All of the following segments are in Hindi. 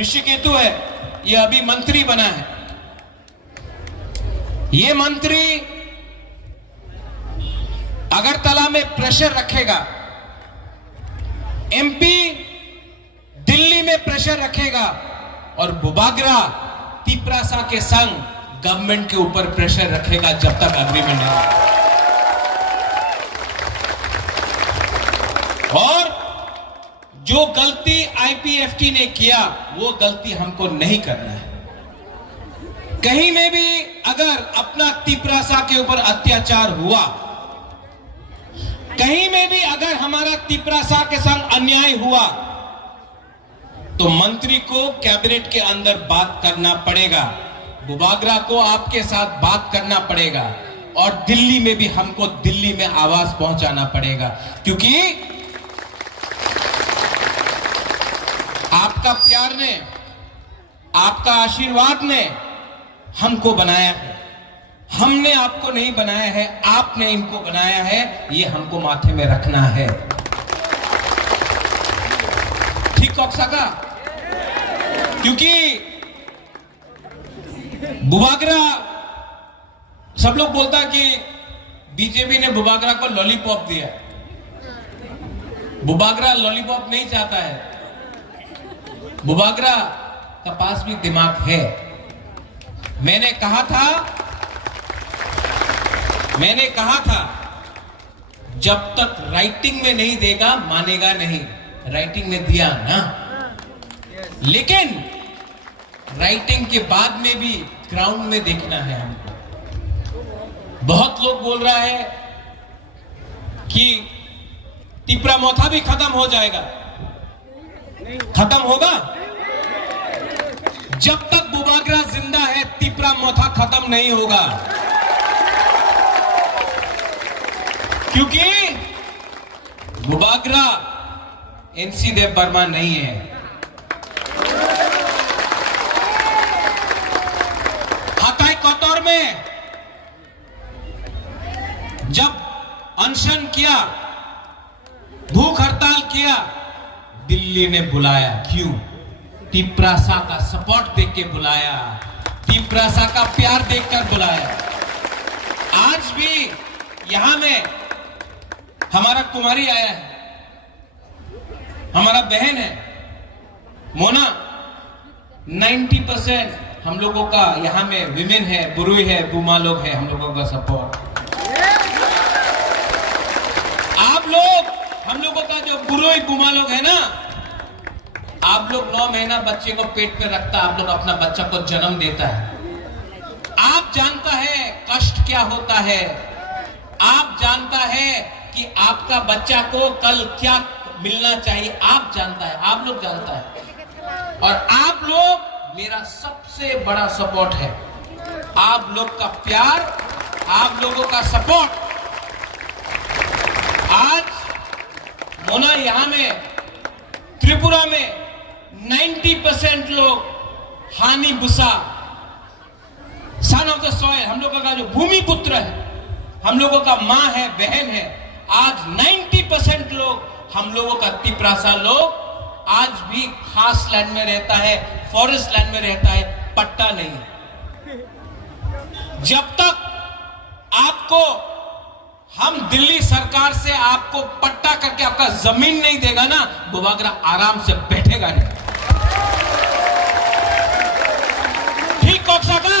ऋषिकेतु है, ये अभी मंत्री बना है। ये मंत्री अगरतला में प्रेशर रखेगा, एमपी दिल्ली में प्रेशर रखेगा और बुबागरा तिपरासा के संग गवर्नमेंट के ऊपर प्रेशर रखेगा जब तक अग्रीमेंट नहीं। और जो गलती आईपीएफटी ने किया वो गलती हमको नहीं करना है। कहीं में भी अगर अपना तिपरासा के ऊपर अत्याचार हुआ, कहीं में भी अगर हमारा तिपरासा के संग अन्याय हुआ, तो मंत्री को कैबिनेट के अंदर बात करना पड़ेगा, बुबागरा को आपके साथ बात करना पड़ेगा और दिल्ली में भी हमको दिल्ली में आवाज पहुंचाना पड़ेगा, क्योंकि आपका प्यार ने, आपका आशीर्वाद ने हमको बनाया है। हमने आपको नहीं बनाया है, आपने इनको बनाया है, ये हमको माथे में रखना है। ठीक कौकसाका, क्योंकि बुबागरा, सब लोग बोलता है कि बीजेपी ने बुबागरा को लॉलीपॉप दिया। बुबागरा लॉलीपॉप नहीं चाहता है। बुबागरा का पास भी दिमाग है। मैंने कहा था जब तक राइटिंग में नहीं देगा मानेगा नहीं। राइटिंग में दिया ना, लेकिन राइटिंग के बाद में भी ग्राउंड में देखना है हमको। बहुत लोग बोल रहा है कि तिपरा मोथा भी खत्म हो जाएगा। खत्म होगा? जब तक बुबागरा जिंदा है तिपरा मोथा खत्म नहीं होगा, क्योंकि बुबागरा एनसी देव बर्मा नहीं है। हताई कोतौर में जब अनशन किया, भूख हड़ताल किया, दिल्ली ने बुलाया। क्यों? तिपरासा का सपोर्ट देख के बुलाया, तिपरासा का प्यार देखकर बुलाया। आज भी यहां में हमारा कुमारी आया है, हमारा बहन है मोना। 90% हम लोगों का यहां में विमेन है, बुरुई है, बुमा लोग है, हम लोगों का सपोर्ट। आप लोग, हम लोगों का जो बुरुई बुमा लोग है ना, आप लोग 9 महीना बच्चे को पेट पे रखता, आप लोग अपना बच्चा को जन्म देता है। आप जानता है कष्ट क्या होता है, आप जानता है कि आपका बच्चा को कल क्या मिलना चाहिए, आप जानता है, आप लोग जानता है। और आप लोग मेरा सबसे बड़ा सपोर्ट है। आप लोग का प्यार, आप लोगों का सपोर्ट। आज मोना यहां में त्रिपुरा में 90% लोग हानि Busa, son of the soil, हम लोगों का जो भूमि पुत्र है, हम लोगों का मां है, बहन है। आज 90% लोग, हम लोगों का तिपरासा लोग आज भी खास लैंड में रहता है, फॉरेस्ट लैंड में रहता है, पट्टा नहीं। जब तक आपको, हम दिल्ली सरकार से आपको पट्टा करके आपका जमीन नहीं देगा ना, बुबागरा आराम से बैठेगा नहीं। ठीक कौकसाका,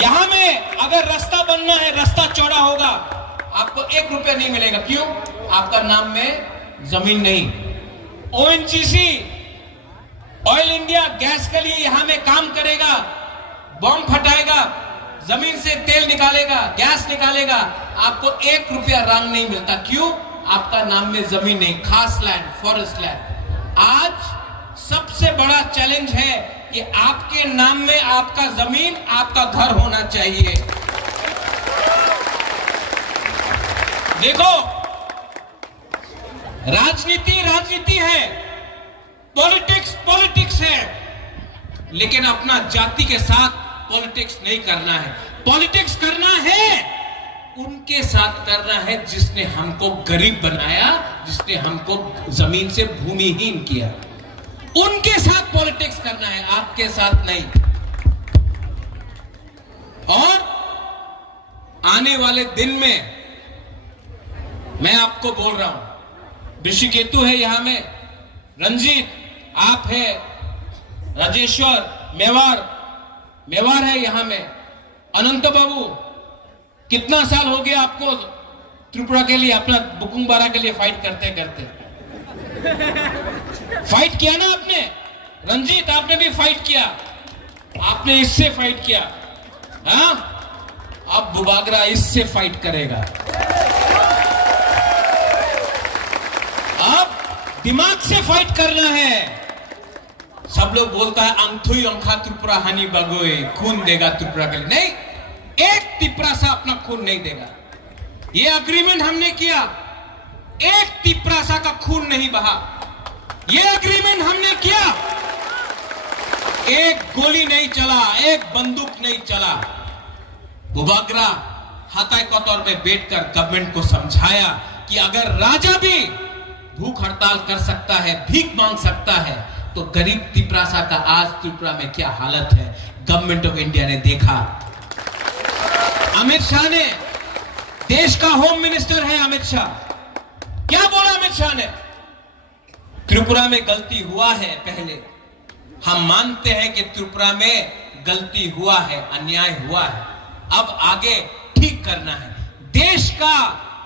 यहां में अगर रास्ता बनना है, रास्ता चौड़ा होगा, आपको 1 रुपया नहीं मिलेगा। क्यों? आपका नाम में जमीन नहीं। ओएनजीसी, ऑयल इंडिया गैस के लिए यहां में काम करेगा, बॉम्ब फटाएगा, जमीन से तेल निकालेगा, गैस निकालेगा, आपको 1 रुपया रंग नहीं मिलता। क्यों? आपका नाम में जमीन नहीं, खास लैंड, फॉरेस्ट लैंड। आज सबसे बड़ा चैलेंज है कि आपके नाम में आपका जमीन, आपका घर होना चाहिए। देखो, राजनीति राजनीति है, पॉलिटिक्स पॉलिटिक्स है, लेकिन अपना जाति के साथ पॉलिटिक्स नहीं करना है। पॉलिटिक्स करना है उनके साथ करना है जिसने हमको गरीब बनाया, जिसने हमको जमीन से भूमिहीन किया। उनके साथ पॉलिटिक्स करना है, आपके साथ नहीं। और आने वाले दिन में मैं आपको बोल रहा हूं, ऋषिकेतु है यहां में, रंजीत आप है, राजेश्वर मेवार है यहां में, अनंत बाबू कितना साल हो गया आपको त्रिपुरा के लिए, अपना बुकुंबारा के लिए फाइट करते करते? फाइट किया ना आपने? रंजीत आपने भी फाइट किया, आपने इससे फाइट किया, हाँ? अब बुबागरा इससे फाइट करेगा। अब दिमाग से फाइट करना है। सब लोग बोलता है अंथुई अंखा त्रिपुरा हानि बगोए, खून देगा त्रिपुरा के लिए। नहीं, एक त्रिपुरा सा अपना खून नहीं देगा। ये अग्रीमेंट हमने किया, एक त्रिपुरा सा का खून नहीं बहा। ये एग्रीमेंट हमने किया, एक गोली नहीं चला, एक बंदूक नहीं चला। बुबागरा हाथाई कतौर में बैठकर गवर्नमेंट को समझाया कि अगर राजा भी भूख हड़ताल कर सकता है, भीख मांग सकता है, तो गरीब त्रिपुरासा का आज त्रिपुरा में क्या हालत है, गवर्नमेंट ऑफ इंडिया ने देखा। अमित शाह ने, देश का होम मिनिस्टर है अमित शाह, क्या बोला अमित शाह ने? त्रिपुरा में गलती हुआ है, पहले हम मानते हैं कि त्रिपुरा में गलती हुआ है, अन्याय हुआ है, अब आगे ठीक करना है। देश का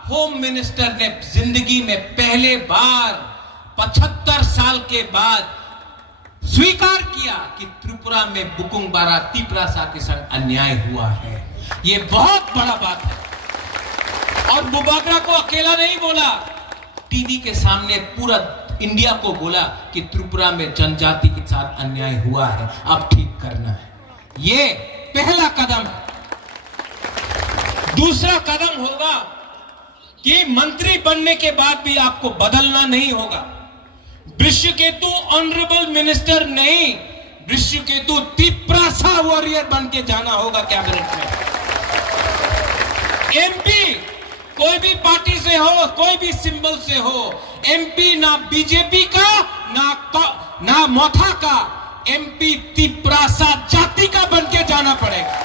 होम मिनिस्टर ने जिंदगी में पहले बार 75 साल के बाद स्वीकार किया कि त्रिपुरा में बुकुंबारा त्रिपुरासा के संग अन्याय हुआ है। यह बहुत बड़ा बात है। और बुबागरा को अकेला नहीं बोला, टीवी के सामने पूरा इंडिया को बोला कि त्रिपुरा में जनजाति के साथ अन्याय हुआ है, अब ठीक करना है। यह पहला कदम है। दूसरा कदम होगा कि मंत्री बनने के बाद भी आपको बदलना नहीं होगा। ऋषिकेतु ऑनरेबल मिनिस्टर नहीं, ऋषिकेतु त्रिपुरासा वॉरियर बन के जाना होगा कैबिनेट में। एमपी कोई भी पार्टी से हो, कोई भी सिंबल से हो, एमपी ना बीजेपी का ना मोथा का, एमपी त्रिपुरासा जाति का बन के जाना पड़ेगा।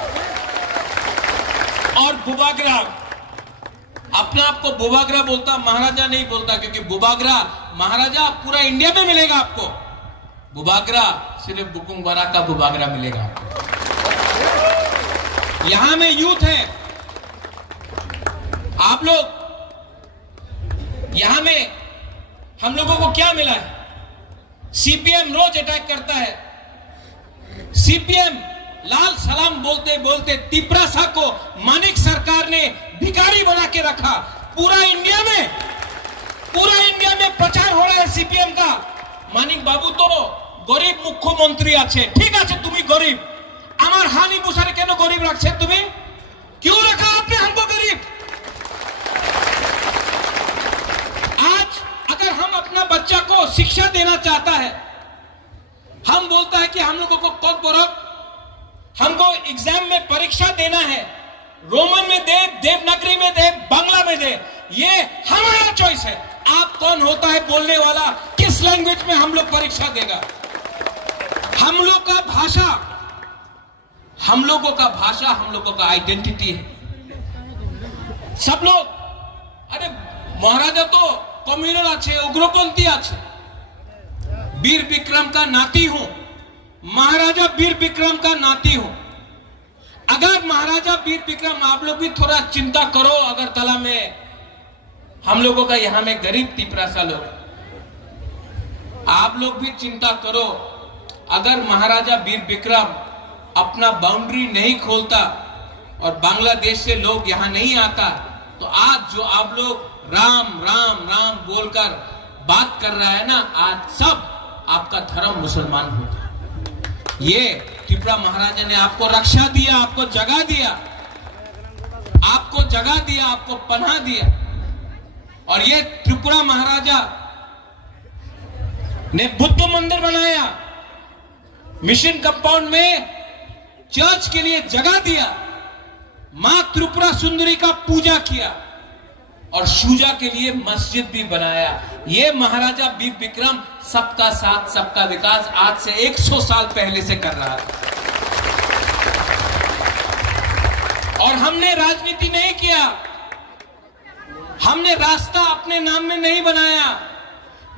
और बुबागरा अपने आप को बुबागरा बोलता, महाराजा नहीं बोलता, क्योंकि बुबागरा महाराजा पूरा इंडिया में मिलेगा आपको, बुबागरा सिर्फ बुकुंबारा का बुबागरा मिलेगा आपको। यहां में यूथ है, आप लोग यहां में, हम लोगों को क्या मिला है? सीपीएम रोज अटैक करता है। सीपीएम लाल सलाम बोलते बोलते त्रिपुरासा को मानिक सरकार ने भिखारी बना के रखा। पूरा इंडिया में प्रचार हो रहा है सीपीएम का, मानिक बाबू तो गरीब मुख्यमंत्री आछे, ठीक है तुम्हें गरीब, आमार हानि बुसारे केन गरीब रखे, तुम्हें क्यों रखा आपने हमको गरीब? आज अगर हम अपना बच्चा को शिक्षा देना चाहता है, हम बोलता है कि हम लोगों को कॉर्पोरेट, हमको एग्जाम में परीक्षा देना है, रोमन में दे, देवनागरी में दे, बांग्ला में दे, ये हमारा चॉइस है। आप कौन होता है बोलने वाला, किस लैंग्वेज में हम लोग परीक्षा देगा? हम लोगों का भाषा, हम लोगों का आइडेंटिटी है। सब लोग, अरे महाराजा तो कम्युनल आछे, उग्रपंथी आछे, वीर विक्रम का नाती हूं, महाराजा वीर विक्रम का नाती हूं। अगर महाराजा वीर विक्रम, आप लोग भी थोड़ा चिंता करो, अगरतला में हम लोगों का यहां में गरीब त्रिपुरासा लोग, आप लोग भी चिंता करो। अगर महाराजा वीर विक्रम अपना बाउंड्री नहीं खोलता और बांग्लादेश से लोग यहां नहीं आता, तो आज जो आप लोग राम राम राम बोलकर बात कर रहा है ना, आज सब आपका धर्म मुसलमान होता। ये त्रिपुरा महाराजा ने आपको रक्षा दिया, आपको जगह दिया, आपको पनाह दिया। और ये त्रिपुरा महाराजा ने बुद्ध मंदिर बनाया, मिशन कंपाउंड में चर्च के लिए जगह दिया, मां त्रिपुरा सुंदरी का पूजा किया और शुजा के लिए मस्जिद भी बनाया। ये महाराजा वीर विक्रम सबका साथ सबका विकास आज से 100 साल पहले से कर रहा है। और हमने राजनीति नहीं किया, हमने रास्ता अपने नाम में नहीं बनाया,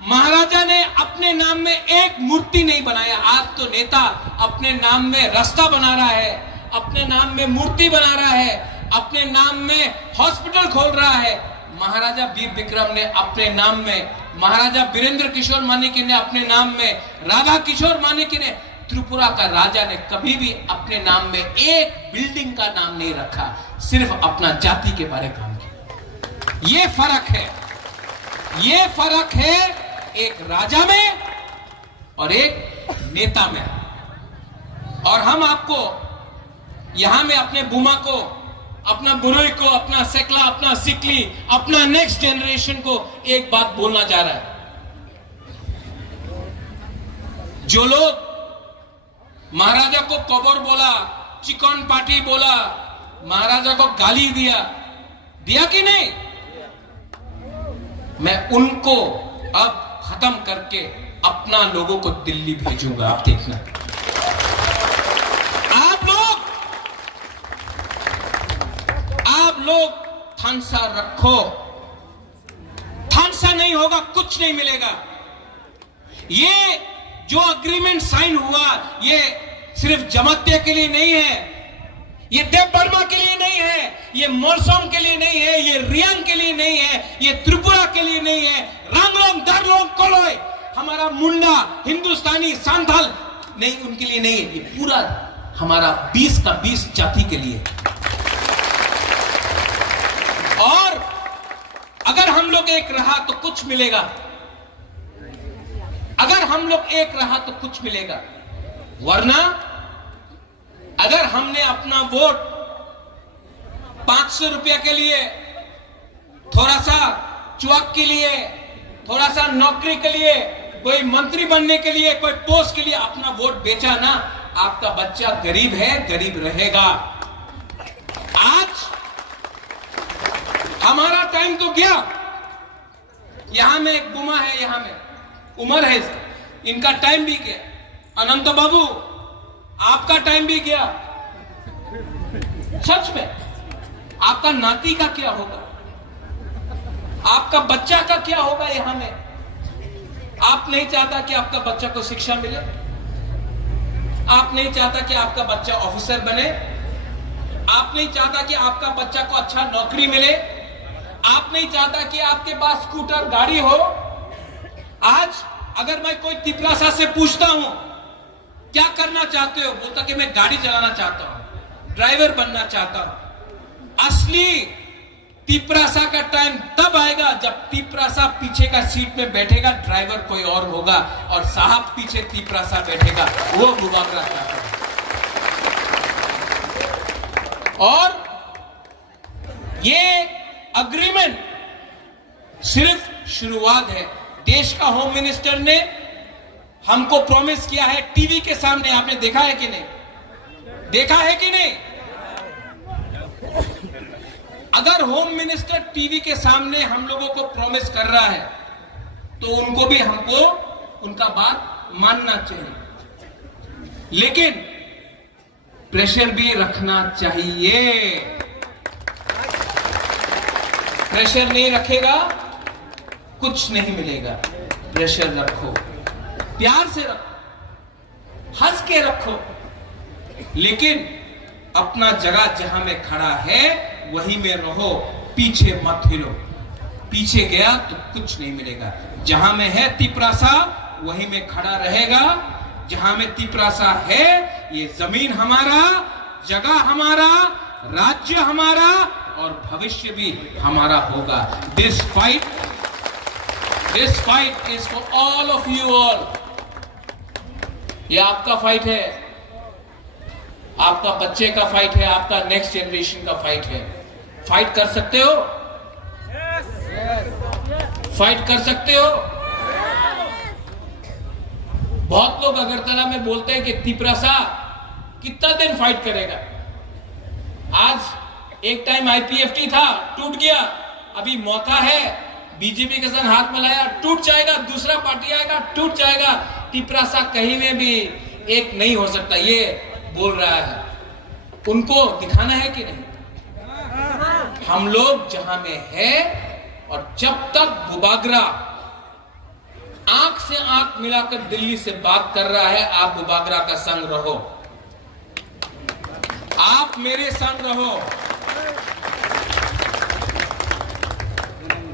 महाराजा ने अपने नाम में एक मूर्ति नहीं बनाया। आज तो नेता अपने नाम में रास्ता बना रहा है, अपने नाम में मूर्ति बना रहा है, अपने नाम में हॉस्पिटल खोल रहा है। महाराजा वीर विक्रम ने अपने नाम में, महाराजा वीरेंद्र किशोर मानिकी ने अपने नाम में, राधा किशोर मानिकी ने, त्रिपुरा का राजा ने कभी भी अपने नाम में एक बिल्डिंग का नाम नहीं रखा, सिर्फ अपना जाति के बारे काम किया। ये फर्क है, ये फर्क है एक राजा में और एक नेता में। और हम आपको यहां में अपने बुमा को, अपना बुरोई को, अपना सेकला, अपना सिकली, अपना नेक्स्ट जनरेशन को एक बात बोलना चाह रहा है। जो लोग महाराजा को कबर बोला, चिकन पार्टी बोला, महाराजा को गाली दिया कि नहीं, मैं उनको अब खत्म करके अपना लोगों को दिल्ली भेजूंगा। आप देखना, आप लोग थानसा रखो, थानसा नहीं होगा कुछ नहीं मिलेगा। ये जो एग्रीमेंट साइन हुआ ये सिर्फ जमातिया के लिए नहीं है, ये देव बर्मा के लिए नहीं है, ये मोरसोम के लिए नहीं है, ये रियांग के लिए नहीं है, ये त्रिपुरा के लिए नहीं है, रांगलोंग, दारलोंग, कोलोय, हमारा मुंडा, हिंदुस्तानी, सांथाल नहीं, उनके लिए नहीं है। ये पूरा हमारा 20 का 20 जाति के लिए। और अगर हम लोग एक रहा तो कुछ मिलेगा, अगर हम लोग एक रहा तो कुछ मिलेगा, वरना अगर हमने अपना वोट 500 रुपया के लिए, थोड़ा सा चुआक के लिए, थोड़ा सा नौकरी के लिए, कोई मंत्री बनने के लिए, कोई पोस्ट के लिए अपना वोट बेचा ना, आपका बच्चा गरीब है, गरीब रहेगा। आज हमारा टाइम तो गया। यहां में एक बुमा है, यहां में उम्र है इसका, इनका टाइम भी गया। अनंत बाबू आपका टाइम भी गया। सच में आपका नाती का क्या होगा, आपका बच्चा का क्या होगा। यहां में आप नहीं चाहता कि आपका बच्चा को शिक्षा मिले, आप नहीं चाहता कि आपका बच्चा ऑफिसर बने, आप नहीं चाहता कि आपका बच्चा को अच्छा नौकरी मिले, आप नहीं चाहता कि आपके पास स्कूटर गाड़ी हो। आज अगर मैं कोई तिपरासा से पूछता हूं क्या करना चाहते हो, बोलता कि मैं गाड़ी चलाना चाहता हूं, ड्राइवर बनना चाहता हूं। असली तिपरासा का टाइम तब आएगा जब तिपरासा पीछे का सीट में बैठेगा, ड्राइवर कोई और होगा, और साहब पीछे तिपरासा बैठेगा, वो मुबारक चाहता है। और ये एग्रीमेंट सिर्फ शुरुआत है। देश का होम मिनिस्टर ने हमको प्रॉमिस किया है टीवी के सामने, आपने देखा है कि नहीं, देखा है कि नहीं। अगर होम मिनिस्टर टीवी के सामने हम लोगों को प्रॉमिस कर रहा है तो उनको भी हमको उनका बात मानना चाहिए, लेकिन प्रेशर भी रखना चाहिए। प्रेशर नहीं रखेगा कुछ नहीं मिलेगा। प्रेशर रखो, प्यार से रखो, हंस के रखो, लेकिन अपना जगह जहां में खड़ा है वहीं में रहो, पीछे मत हिलो। पीछे गया तो कुछ नहीं मिलेगा। जहां में है तिपरासा वहीं में खड़ा रहेगा। जहां में तिपरासा है, ये जमीन हमारा, जगह हमारा, राज्य हमारा और भविष्य भी हमारा होगा। This fight is for all of you all. ये आपका फाइट है, आपका बच्चे का फाइट है, आपका नेक्स्ट जनरेशन का फाइट है। फाइट कर सकते हो? फाइट कर सकते हो? बहुत लोग अगरतला में बोलते हैं कि तिपरासा कितना दिन फाइट करेगा। आज एक टाइम आईपीएफटी था, टूट गया, अभी मौका है बीजेपी के संग हाथ मिलाया, टूट जाएगा, दूसरा पार्टी आएगा, टूट जाएगा। तिपरासा कहीं में भी एक नहीं हो सकता, ये बोल रहा है। उनको दिखाना है कि नहीं? हम लोग जहां में है, और जब तक बुबागरा आंख से आंख मिलाकर दिल्ली से बात कर रहा है, आप बुबागरा का संग रहो, आप मेरे संग रहो।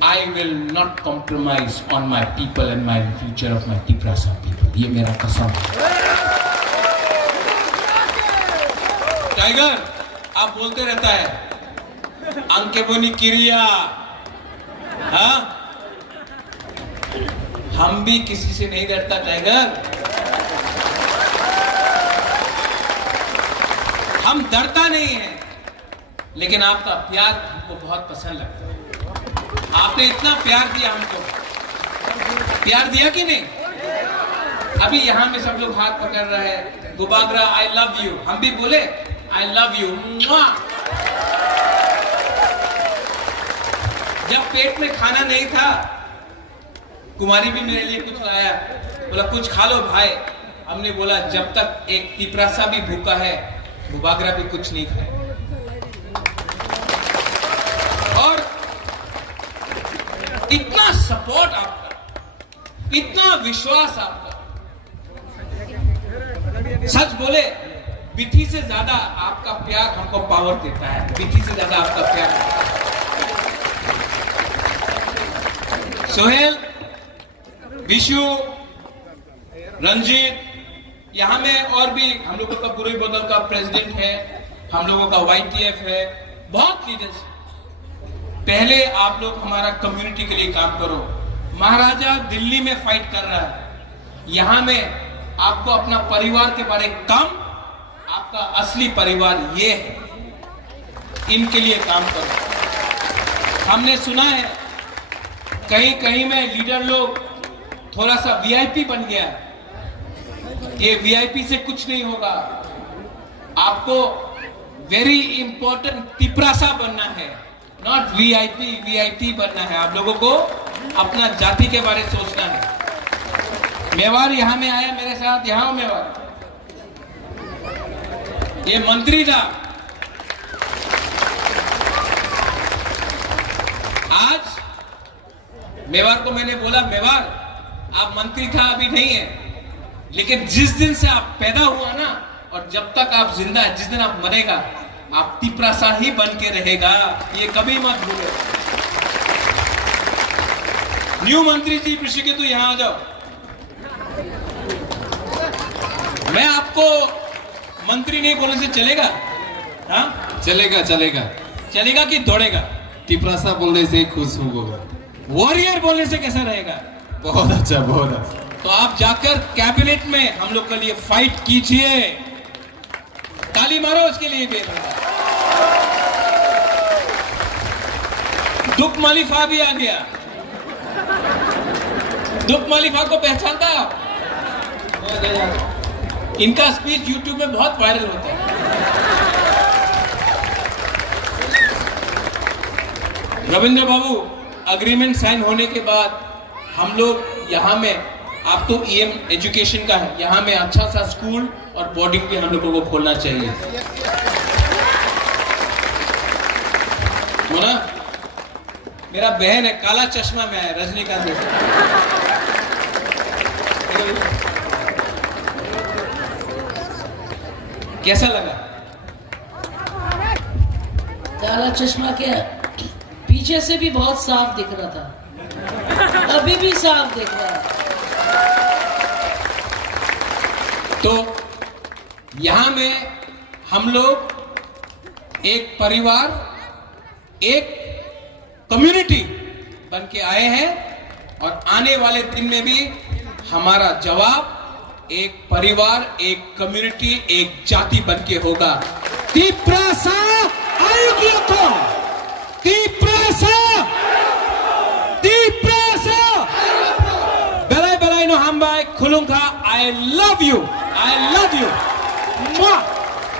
I will not compromise on my people and my future of my Tiprasa people. ये मेरा कसम है। टाइगर आप बोलते रहता है अंके बोनी किरिया, हाँ? हम भी किसी से नहीं डरता टाइगर, हम डरता नहीं है, लेकिन आपका प्यार हमको बहुत पसंद लगता है। आपने इतना प्यार दिया हमको, प्यार दिया कि नहीं? अभी यहां में सब लोग हाथ पकड़ रहे हैं, बुबागरा आई लव यू, हम भी बोले आई लव यू। जब पेट में खाना नहीं था, कुमारी भी मेरे लिए कुछ लाया, बोला कुछ खा लो भाई। हमने बोला जब तक एक तिपरासा भी भूखा है, बुबागरा भी कुछ नहीं खाए। और इतना सपोर्ट आपका, इतना विश्वास आपका, सच बोले विधि से ज्यादा आपका प्यार हमको पावर देता है, विधि से ज्यादा आपका प्यार। सोहेल, विशु, रंजीत, यहां में और भी हम लोगों का बुरी बोतल का प्रेसिडेंट है, हम लोगों का YTF है, बहुत लीडर्स। पहले आप लोग हमारा कम्युनिटी के लिए काम करो। महाराजा दिल्ली में फाइट कर रहा है, यहां में आपको अपना परिवार के बारे कम, आपका असली परिवार ये है, इनके लिए काम करो। हमने सुना है कहीं कहीं में लीडर लोग थोड़ा सा VIP बन गया, ये VIP से कुछ नहीं होगा। आपको वेरी इंपॉर्टेंट तिपरासा बनना है, नॉट VIP बनना है। आप लोगों को अपना जाति के बारे में सोचना है। मेवाड़ यहां में आया मेरे साथ, यहां मेवाड़, ये मंत्री था, आज मेवाड़ को मैंने बोला मेवाड़ आप मंत्री था अभी नहीं है, लेकिन जिस दिन से आप पैदा हुआ ना, और जब तक आप जिंदा है, जिस दिन आप मरेगा, आप तिपरासा ही बन के रहेगा, ये कभी मत भूलो। न्यू मंत्री जी ऋषिकेतु यहां आ जाओ। मैं आपको मंत्री नहीं बोलने से चलेगा? हाँ चलेगा चलेगा चलेगा कि दौड़ेगा? तिपरासा बोलने से खुश होगा। वॉरियर बोलने से कैसा रहेगा? बहुत अच्छा, बहुत अच्छा। तो आप जाकर कैबिनेट में हम लोग के लिए फाइट कीजिए, ताली मारो उसके लिए भी। दुख मालिफा भी आ गया। दुख मालिफा को पहचानता है आप? इनका स्पीच YouTube में बहुत वायरल होता है। रविंद्र बाबू, अग्रीमेंट साइन होने के बाद हम लोग यहाँ में, आप तो EM एजुकेशन का है, यहाँ में अच्छा सा स्कूल और बोर्डिंग भी हम लोगों को खोलना चाहिए। बोला मेरा बहन है, काला चश्मा में है, रजनीकांत जैसा। कैसा लगा? काला चश्मा क्या, पीछे से भी बहुत साफ दिख रहा था, अभी भी साफ दिख रहा है। तो यहां में हम लोग एक परिवार, एक कम्युनिटी बन के आए हैं, और आने वाले दिन में भी हमारा जवाब एक परिवार, एक कम्युनिटी, एक जाति बन के होगा। तिपरासा आएगी तो तिपरासा बेलाई बेलाई नो हम बाय खुलूंगा। I love you, I love you.